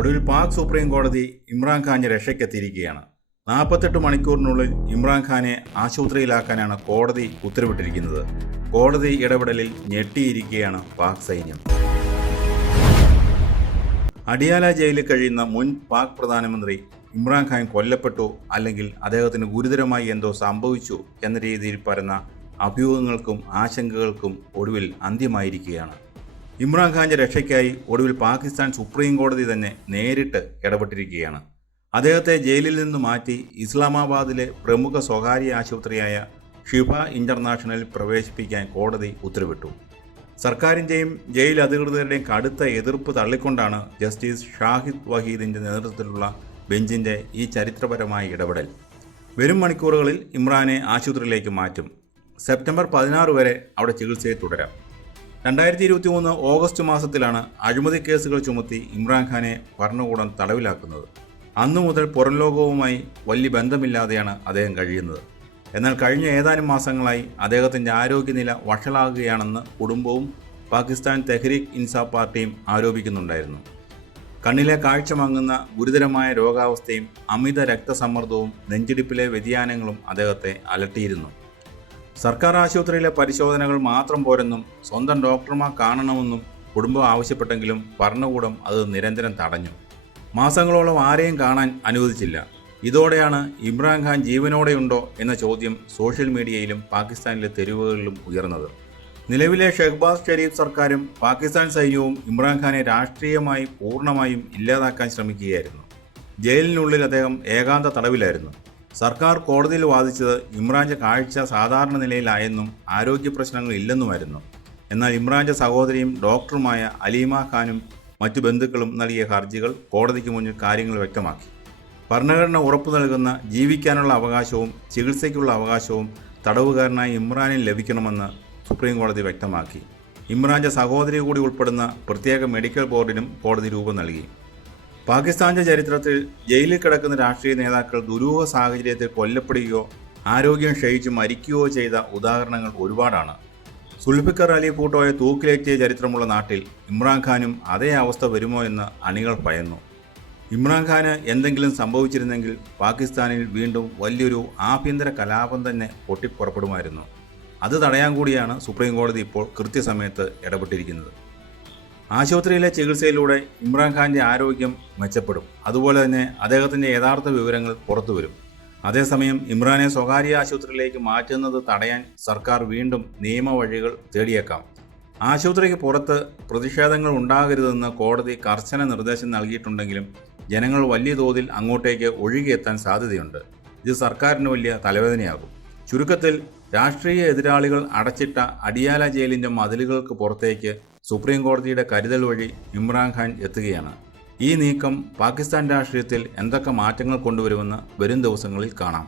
ഒടുവിൽ പാക് സുപ്രീം കോടതി ഇമ്രാൻഖാന്റെ രക്ഷയ്ക്കെത്തിയിരിക്കുകയാണ്. 48 മണിക്കൂറിനുള്ളിൽ ഇമ്രാൻഖാനെ ആശുപത്രിയിലാക്കാനാണ് കോടതി ഉത്തരവിട്ടിരിക്കുന്നത്. കോടതി ഇടപെടലിൽ ഞെട്ടിയിരിക്കുകയാണ് പാക് സൈന്യം. അഡിയാല ജയിലിൽ കഴിയുന്ന മുൻ പാക് പ്രധാനമന്ത്രി ഇമ്രാൻഖാൻ കൊല്ലപ്പെട്ടു, അല്ലെങ്കിൽ അദ്ദേഹത്തിന് ഗുരുതരമായി എന്തോ സംഭവിച്ചു എന്ന രീതിയിൽ പരന്ന അഭ്യൂഹങ്ങൾക്കും ആശങ്കകൾക്കും ഒടുവിൽ അന്ത്യമായിരിക്കുകയാണ്. ഇമ്രാൻഖാന്റെ രക്ഷയ്ക്കായി ഒടുവിൽ പാകിസ്ഥാൻ സുപ്രീം കോടതി തന്നെ നേരിട്ട് ഇടപെട്ടിരിക്കുകയാണ്. അദ്ദേഹത്തെ ജയിലിൽ നിന്ന് മാറ്റി ഇസ്ലാമാബാദിലെ പ്രമുഖ സ്വകാര്യ ആശുപത്രിയായ ഷിഫ ഇന്റർനാഷണലിൽ പ്രവേശിപ്പിക്കാൻ കോടതി ഉത്തരവിട്ടു. സർക്കാരിൻ്റെയും ജയിൽ അധികൃതരുടെയും കടുത്ത എതിർപ്പ് തള്ളിക്കൊണ്ടാണ് ജസ്റ്റിസ് ഷാഹിദ് വഹീദിന്റെ നേതൃത്വത്തിലുള്ള ബെഞ്ചിന്റെ ഈ ചരിത്രപരമായ ഇടപെടൽ. വരും മണിക്കൂറുകളിൽ ഇമ്രാനെ ആശുപത്രിയിലേക്ക് മാറ്റും. സെപ്റ്റംബർ 16 വരെ അവിടെ ചികിത്സയിൽ തുടരാം. 2023 ഓഗസ്റ്റ് മാസത്തിലാണ് അഴിമതി കേസുകൾ ചുമത്തി ഇമ്രാൻഖാനെ ഭരണകൂടം തടവിലാക്കുന്നത്. അന്നു മുതൽ പുറം ലോകവുമായി വലിയ ബന്ധമില്ലാതെയാണ് അദ്ദേഹം കഴിയുന്നത്. എന്നാൽ കഴിഞ്ഞ ഏതാനും മാസങ്ങളായി അദ്ദേഹത്തിൻ്റെ ആരോഗ്യനില വഷളാകുകയാണെന്ന് കുടുംബവും പാകിസ്ഥാൻ തെഹ്രീക്ക് ഇൻസാഫ് പാർട്ടിയും ആരോപിക്കുന്നുണ്ടായിരുന്നു. കണ്ണിലെ കാഴ്ച മങ്ങുന്ന ഗുരുതരമായ രോഗാവസ്ഥയും അമിത രക്തസമ്മർദ്ദവും നെഞ്ചിടിപ്പിലെ വ്യതിയാനങ്ങളും അദ്ദേഹത്തെ അലട്ടിയിരുന്നു. സർക്കാർ ആശുപത്രിയിലെ പരിശോധനകൾ മാത്രം പോരെന്നും സ്വന്തം ഡോക്ടർമാർ കാണണമെന്നും കുടുംബം ആവശ്യപ്പെട്ടെങ്കിലും ഭരണകൂടം അത് നിരന്തരം തടഞ്ഞു. മാസങ്ങളോളം ആരെയും കാണാൻ അനുവദിച്ചില്ല. ഇതോടെയാണ് ഇമ്രാൻഖാൻ ജീവനോടെയുണ്ടോ എന്ന ചോദ്യം സോഷ്യൽ മീഡിയയിലും പാകിസ്ഥാനിലെ തെരുവുകളിലും ഉയർന്നത്. നിലവിലെ ഷെഹ്ബാസ് ഷെരീഫ് സർക്കാരും പാകിസ്ഥാൻ സൈന്യവും ഇമ്രാൻഖാനെ രാഷ്ട്രീയമായി പൂർണ്ണമായും ഇല്ലാതാക്കാൻ ശ്രമിക്കുകയായിരുന്നു. ജയിലിനുള്ളിൽ അദ്ദേഹം ഏകാന്ത തടവിലായിരുന്നു. സർക്കാർ കോടതിയിൽ വാദിച്ചത് ഇമ്രാന്റെ കാഴ്ച സാധാരണ നിലയിലായെന്നും ആരോഗ്യ പ്രശ്നങ്ങൾ ഇല്ലെന്നുമായിരുന്നു. എന്നാൽ ഇമ്രാന്റെ സഹോദരിയും ഡോക്ടറുമായ അലീമ ഖാനും മറ്റു ബന്ധുക്കളും നൽകിയ ഹർജികൾ കോടതിക്ക് മുന്നിൽ കാര്യങ്ങൾ വ്യക്തമാക്കി. ഭരണഘടന ഉറപ്പു നൽകുന്ന ജീവിക്കാനുള്ള അവകാശവും ചികിത്സയ്ക്കുള്ള അവകാശവും തടവുകാരനായ ഇമ്രാനിൽ ലഭിക്കണമെന്ന് സുപ്രീം കോടതി വ്യക്തമാക്കി. ഇമ്രാന്റെ സഹോദരി കൂടി ഉൾപ്പെടുന്ന പ്രത്യേക മെഡിക്കൽ ബോർഡിനും കോടതി രൂപം നൽകി. പാകിസ്ഥാന്റെ ചരിത്രത്തിൽ ജയിലിൽ കിടക്കുന്ന രാഷ്ട്രീയ നേതാക്കൾ ദുരൂഹ സാഹചര്യത്തിൽ കൊല്ലപ്പെടുകയോ ആരോഗ്യം ക്ഷയിച്ച് മരിക്കുകയോ ചെയ്ത ഉദാഹരണങ്ങൾ ഒരുപാടാണ്. സുൽഫിക്കർ അലി ഭൂട്ടോയെ തൂക്കിലേറ്റിയ ചരിത്രമുള്ള നാട്ടിൽ ഇമ്രാൻഖാനും അതേ അവസ്ഥ വരുമോ എന്ന് അണികൾ ഭയന്നു. ഇമ്രാൻഖാന് എന്തെങ്കിലും സംഭവിച്ചിരുന്നെങ്കിൽ പാകിസ്ഥാനിൽ വീണ്ടും വലിയൊരു ആഭ്യന്തര കലാപം തന്നെ പൊട്ടിപ്പുറപ്പെടുമായിരുന്നു. അത് തടയാൻ കൂടിയാണ് സുപ്രീം കോടതി ഇപ്പോൾ കൃത്യസമയത്ത് ഇടപെട്ടിരിക്കുന്നത്. ആശുപത്രിയിലെ ചികിത്സയിലൂടെ ഇമ്രാൻഖാന്റെ ആരോഗ്യം മെച്ചപ്പെടും. അതുപോലെ തന്നെ അദ്ദേഹത്തിൻ്റെ യഥാർത്ഥ വിവരങ്ങൾ പുറത്തുവരും. അതേസമയം ഇമ്രാനെ സ്വകാര്യ ആശുപത്രിയിലേക്ക് മാറ്റുന്നത് തടയാൻ സർക്കാർ വീണ്ടും നിയമവഴികൾ തേടിയേക്കാം. ആശുപത്രിക്ക് പുറത്ത് പ്രതിഷേധങ്ങൾ ഉണ്ടാകരുതെന്ന് കോടതി കർശന നിർദ്ദേശം നൽകിയിട്ടുണ്ടെങ്കിലും ജനങ്ങൾ വലിയ തോതിൽ അങ്ങോട്ടേക്ക് ഒഴുകിയെത്താൻ സാധ്യതയുണ്ട്. ഇത് സർക്കാരിന് വലിയ തലവേദനയാകും. ചുരുക്കത്തിൽ രാഷ്ട്രീയ എതിരാളികൾ അടച്ചിട്ട അഡിയാല ജയിലിൻ്റെ മതിലുകൾക്ക് പുറത്തേക്ക് സുപ്രീം കോടതിയുടെ കരുതൽ വഴി ഇമ്രാൻഖാൻ എത്തുകയാണ്. ഈ നീക്കം പാകിസ്ഥാൻ രാഷ്ട്രീയത്തിൽ എന്തൊക്കെ മാറ്റങ്ങൾ കൊണ്ടുവരുമെന്ന് വരും ദിവസങ്ങളിൽ കാണാം.